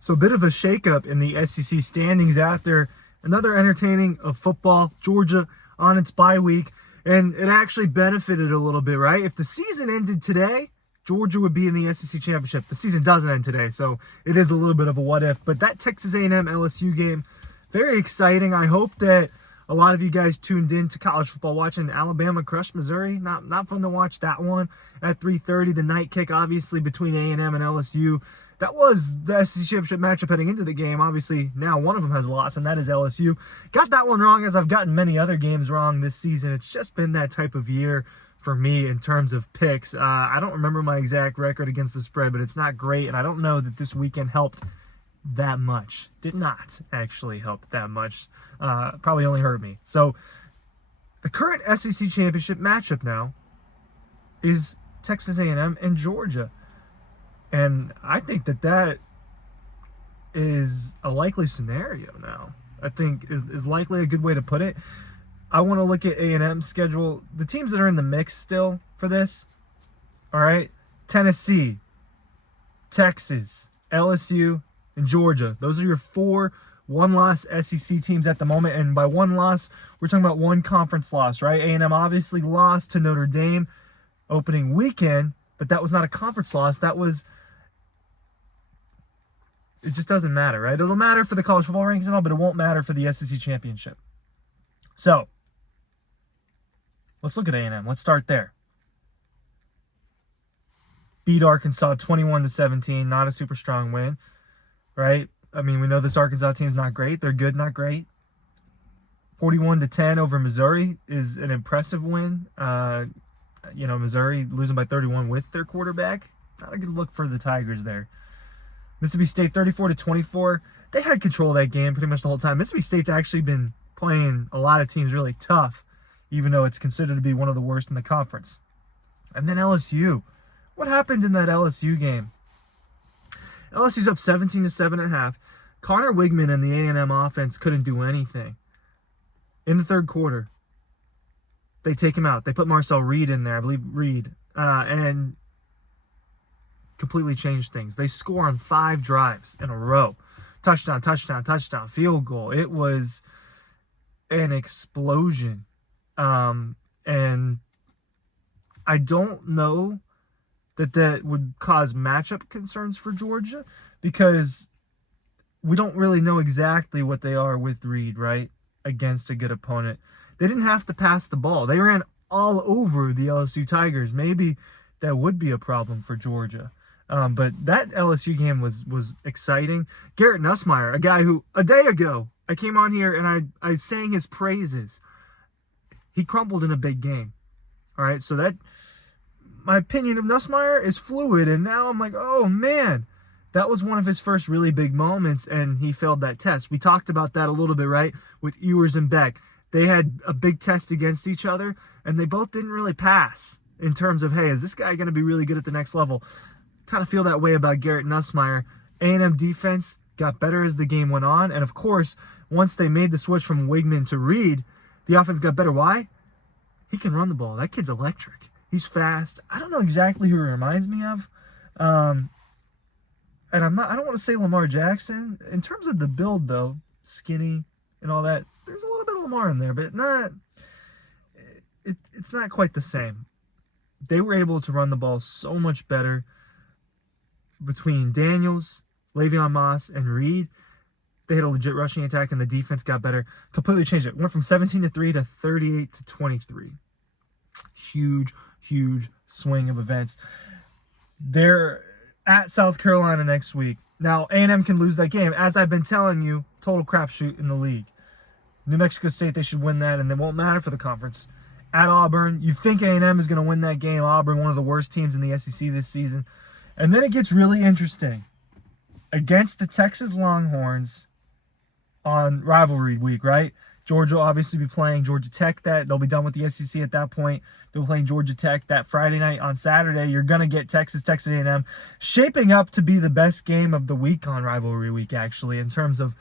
So a bit of a shakeup in the SEC standings after another entertaining of football. Georgia on its bye week, and it actually benefited a little bit, right? If the season ended today, Georgia would be in the SEC championship. The season doesn't end today, so it is a little bit of a what if. But that Texas A&M LSU game, very exciting. I hope that a lot of you guys tuned in to college football watching Alabama crush Missouri. Not fun to watch that one at 3:30. The night kick, obviously, between A&M and LSU. That was the SEC championship matchup heading into the game. Obviously, now one of them has lost, and that is LSU. Got that one wrong, as I've gotten many other games wrong this season. It's just been that type of year for me in terms of picks. I don't remember my exact record against the spread, but it's not great, and I don't know that this weekend helped that much. Did not actually help that much. Probably only hurt me. So the current SEC championship matchup now is Texas A&M and Georgia. And I think that is a likely scenario now. I think is likely a good way to put it. I want to look at A&M's schedule. The teams that are in the mix still for this, all right? Tennessee, Texas, LSU, and Georgia. Those are your 4 one-loss SEC teams at the moment. And by one loss, we're talking about one conference loss, right? A&M obviously lost to Notre Dame opening weekend, but that was not a conference loss. That was... It just doesn't matter, right? It'll matter for the college football rankings and all, but it won't matter for the SEC championship. So, let's look at A&M. Let's start there. Beat Arkansas 21-17. Not a super strong win, right? I mean, we know this Arkansas team's not great. They're good, not great. 41-10 over Missouri is an impressive win. Missouri losing by 31 with their quarterback. Not a good look for the Tigers there. Mississippi State 34-24. They had control of that game pretty much the whole time. Mississippi State's actually been playing a lot of teams really tough, even though it's considered to be one of the worst in the conference. And then LSU. What happened in that LSU game? LSU's up 17-7 at half. Connor Wigman and the A&M offense couldn't do anything. In the third quarter, they take him out. They put Marcel Reed in there, I believe Reed, and completely changed things. They score on 5 drives in a row. Touchdown, touchdown, touchdown, field goal. It was an explosion. And I don't know that would cause matchup concerns for Georgia, because we don't really know exactly what they are with Reed, right, against a good opponent. They didn't have to pass the ball. They ran all over the LSU Tigers. Maybe that would be a problem for Georgia. But that LSU game was exciting. Garrett Nussmeier, a guy who a day ago I came on here and I sang his praises. He crumbled in a big game. All right, so that my opinion of Nussmeier is fluid, and now I'm like, oh man, that was one of his first really big moments, and he failed that test. We talked about that a little bit, right, with Ewers and Beck. They had a big test against each other, and they both didn't really pass in terms of, hey, is this guy going to be really good at the next level? Kind of feel that way about Garrett Nussmeier. A&M defense got better as the game went on, and of course, once they made the switch from Wigman to Reed, the offense got better. Why? He can run the ball. That kid's electric. He's fast. I don't know exactly who he reminds me of, and I don't want to say Lamar Jackson. In terms of the build, though, skinny and all that, there's a little bit of Lamar in there, but it's not quite the same. They were able to run the ball so much better between Daniels, Le'Veon Moss, and Reed. They had a legit rushing attack, and the defense got better. Completely changed it. Went from 17-3 to 38-23. Huge swing of events. They're at South Carolina next week. Now, A&M can lose that game. As I've been telling you, total crapshoot in the league. New Mexico State, they should win that, and it won't matter for the conference. At Auburn, you think A&M is going to win that game. Auburn, one of the worst teams in the SEC this season. And then it gets really interesting. Against the Texas Longhorns on rivalry week, right? Georgia will obviously be playing Georgia Tech. They'll be done with the SEC at that point. They'll be playing Georgia Tech that Friday night. On Saturday, you're going to get Texas A&M, shaping up to be the best game of the week on rivalry week, actually, in terms of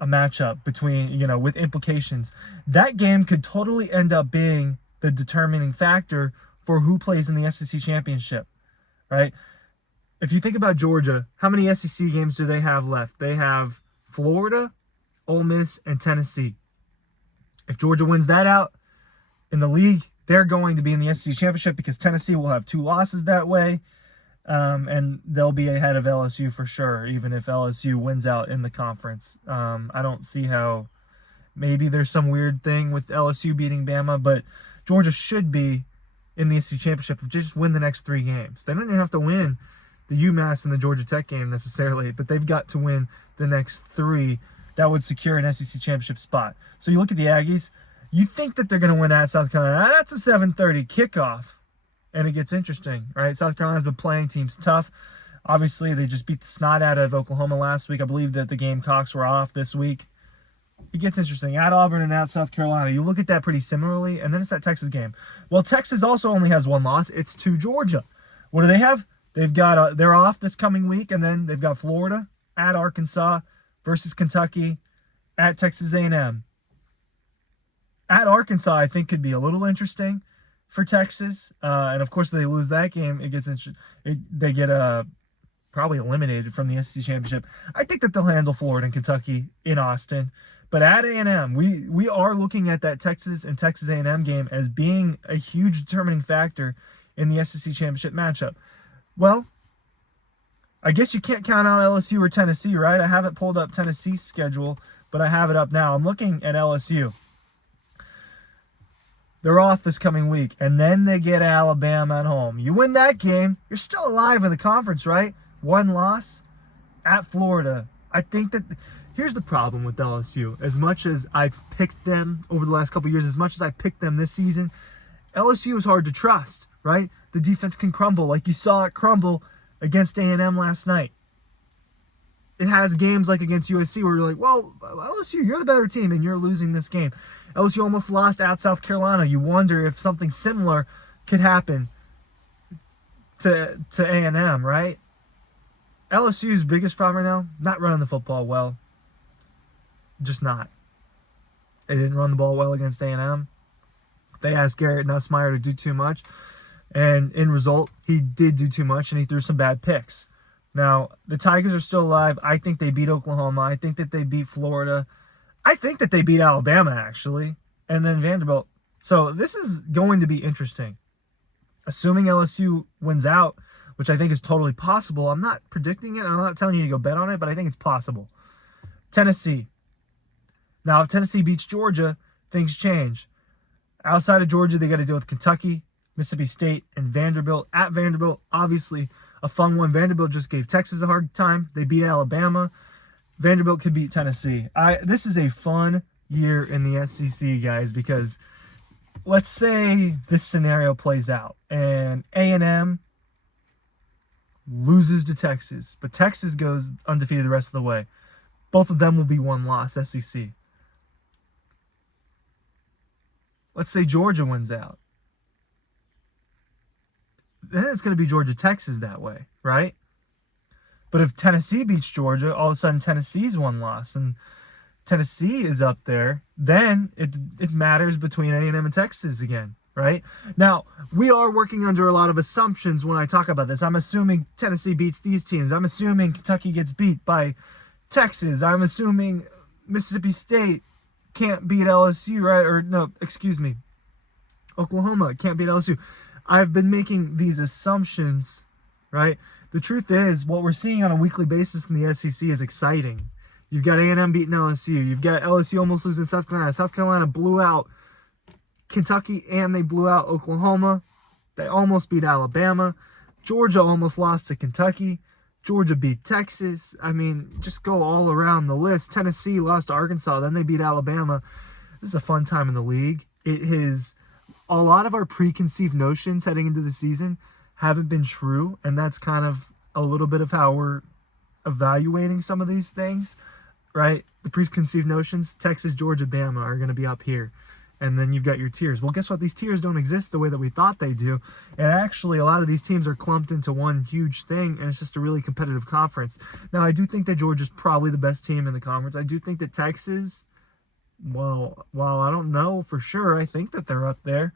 a matchup between, with implications. That game could totally end up being the determining factor for who plays in the SEC championship, right? if you think about Georgia, how many SEC games do they have left? They have Florida, Ole Miss, and Tennessee. If Georgia wins that out in the league, they're going to be in the SEC championship because Tennessee will have 2 losses that way. And they'll be ahead of LSU for sure, even if LSU wins out in the conference. I don't see how. Maybe there's some weird thing with LSU beating Bama, but Georgia should be in the SEC championship if they just win the next 3 games. They don't even have to win the UMass and the Georgia Tech game necessarily, but they've got to win the next 3. That would secure an SEC championship spot. So you look at the Aggies, you think that they're going to win at South Carolina. That's a 7:30 kickoff, and it gets interesting, right? South Carolina's been playing teams tough. Obviously, they just beat the snot out of Oklahoma last week. I believe that the Gamecocks were off this week. It gets interesting. At Auburn and at South Carolina, you look at that pretty similarly, and then it's that Texas game. Well, Texas also only has 1 loss. It's to Georgia. What do they have? They've got they're off this coming week, and then they've got Florida, at Arkansas, versus Kentucky, at Texas A&M. At Arkansas, I think could be a little interesting for Texas, and of course, if they lose that game, it gets they get probably eliminated from the SEC championship. I think that they'll handle Florida and Kentucky in Austin. But at A&M, we are looking at that Texas and Texas A&M game as being a huge determining factor in the SEC championship matchup. Well, I guess you can't count out LSU or Tennessee, right? I haven't pulled up Tennessee's schedule, but I have it up now. I'm looking at LSU. They're off this coming week, and then they get Alabama at home. You win that game, you're still alive in the conference, right? 1 loss at Florida. I think that here's the problem with LSU. As much as I've picked them over the last couple of years, as much as I picked them this season, LSU is hard to trust, right? The defense can crumble like you saw it crumble against A&M last night. It has games like against USC where you're like, well, LSU, you're the better team, and you're losing this game. LSU almost lost at South Carolina. You wonder if something similar could happen to A&M, right? LSU's biggest problem right now, not running the football well. Just not. They didn't run the ball well against A&M. They asked Garrett Nussmeier to do too much. And in result, he did do too much, and he threw some bad picks. Now, the Tigers are still alive. I think they beat Oklahoma. I think that they beat Florida. I think that they beat Alabama, actually. And then Vanderbilt. So this is going to be interesting. Assuming LSU wins out, which I think is totally possible. I'm not predicting it. I'm not telling you to go bet on it, but I think it's possible. Tennessee. Now, if Tennessee beats Georgia, things change. Outside of Georgia, they got to deal with Kentucky, Mississippi State, and Vanderbilt. At Vanderbilt, obviously, a fun one. Vanderbilt just gave Texas a hard time. They beat Alabama. Vanderbilt could beat Tennessee. This is a fun year in the SEC, guys, because let's say this scenario plays out and A&M loses to Texas, but Texas goes undefeated the rest of the way. Both of them will be 1 loss SEC. Let's say Georgia wins out. Then it's going to be Georgia-Texas that way, right? But if Tennessee beats Georgia, all of a sudden Tennessee's 1 loss, and Tennessee is up there, then it matters between A&M and Texas again, right? Now, we are working under a lot of assumptions when I talk about this. I'm assuming Tennessee beats these teams. I'm assuming Kentucky gets beat by Texas. I'm assuming Mississippi State can't beat LSU, right? Or no, excuse me, Oklahoma can't beat LSU. I've been making these assumptions, right? The truth is, what we're seeing on a weekly basis in the SEC is exciting. You've got A&M beating LSU. You've got LSU almost losing South Carolina. South Carolina blew out Kentucky, and they blew out Oklahoma. They almost beat Alabama. Georgia almost lost to Kentucky. Georgia beat Texas. I mean, just go all around the list. Tennessee lost to Arkansas. Then they beat Alabama. This is a fun time in the league. It is a lot of our preconceived notions heading into the season haven't been true, and that's kind of a little bit of how we're evaluating some of these things, right? The preconceived notions, Texas, Georgia, Bama are going to be up here. And then you've got your tiers. Well, guess what? These tiers don't exist the way that we thought they do. And actually, a lot of these teams are clumped into one huge thing, and it's just a really competitive conference. Now, I do think that Georgia's probably the best team in the conference. I do think that Texas, well, while I don't know for sure, I think that they're up there.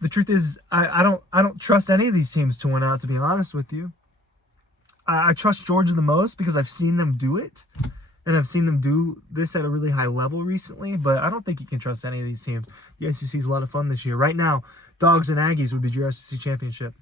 The truth is, I don't trust any of these teams to win out, to be honest with you. I trust Georgia the most because I've seen them do it, and I've seen them do this at a really high level recently, but I don't think you can trust any of these teams. The SEC is a lot of fun this year. Right now, Dogs and Aggies would be your SEC championship.